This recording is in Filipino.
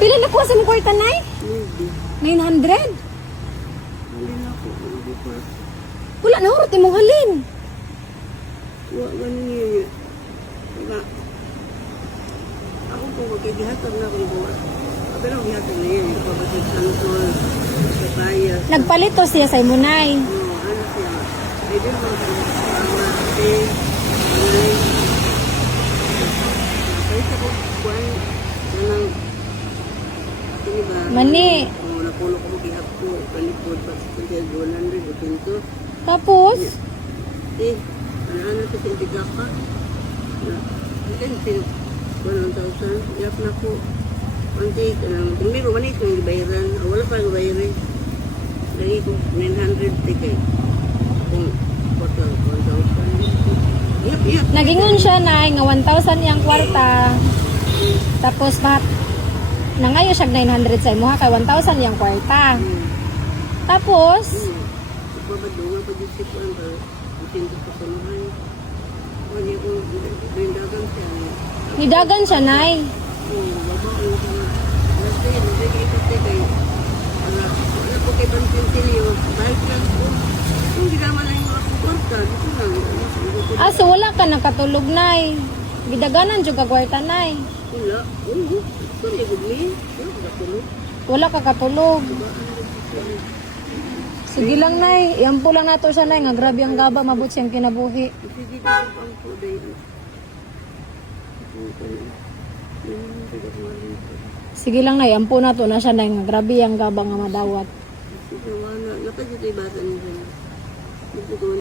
Pila na kuha sa mong kwarta, Nay? Maybe. 900? Hindi na ako. Hindi pa. Wala na urot imong halin. Ganun yun. Diba? Ako po, magkikihatag na akong buwan. Pero ang hihatag na yan. Kapatid Santol, Kapaya. Nagpalito siya sa imo, Nay. Ano siya? Pwede mo sama ate, nanay. Nakita ko buwan. Ganang, diba? Mani. Napulo ko mag-ihap ko. Kalipod pa sa 100 o pinto. Tapos, Ano sa sintiga pa? Hindi, 1,000. Iap na po. Kunti, tumiro man ito yung bayaran. Wala pa yung bayaran. Lagi ko, 900 tikay. Kung 1,000. Iap. nagingon siya, Nay, nga 1,000 yung kwarta. Tapos, nangayo siya 900 sa imo, ha? Kay 1,000 yung kwarta. Tapos, Ipabadungan pa dito ko ang sinto ko sa mahal. Wala ko, bindagan siya. nidagan siya, Nay. Babae siya. Last day, nagiging ito kayo. Wala po kay Bantintin yun. Balik lang po. Kung ginama na yung mga kukorta, dito lang. So wala ka nakatulog, Nay. Gidaganan jud ka kwarta, Nay. Wala. Sorry, good me. Wala ka katulog. Sige lang, Nay. Iampo lang nato siya, Nay. Nga grabe ang gaba, mabot siyang kinabuhi. Sige ko ang po dahil. Sige lang, Nay. Iampo nato na siya, Nay. Nga grabe ang gaba nga madawat. Sige, wala. Napagod yung bata niya.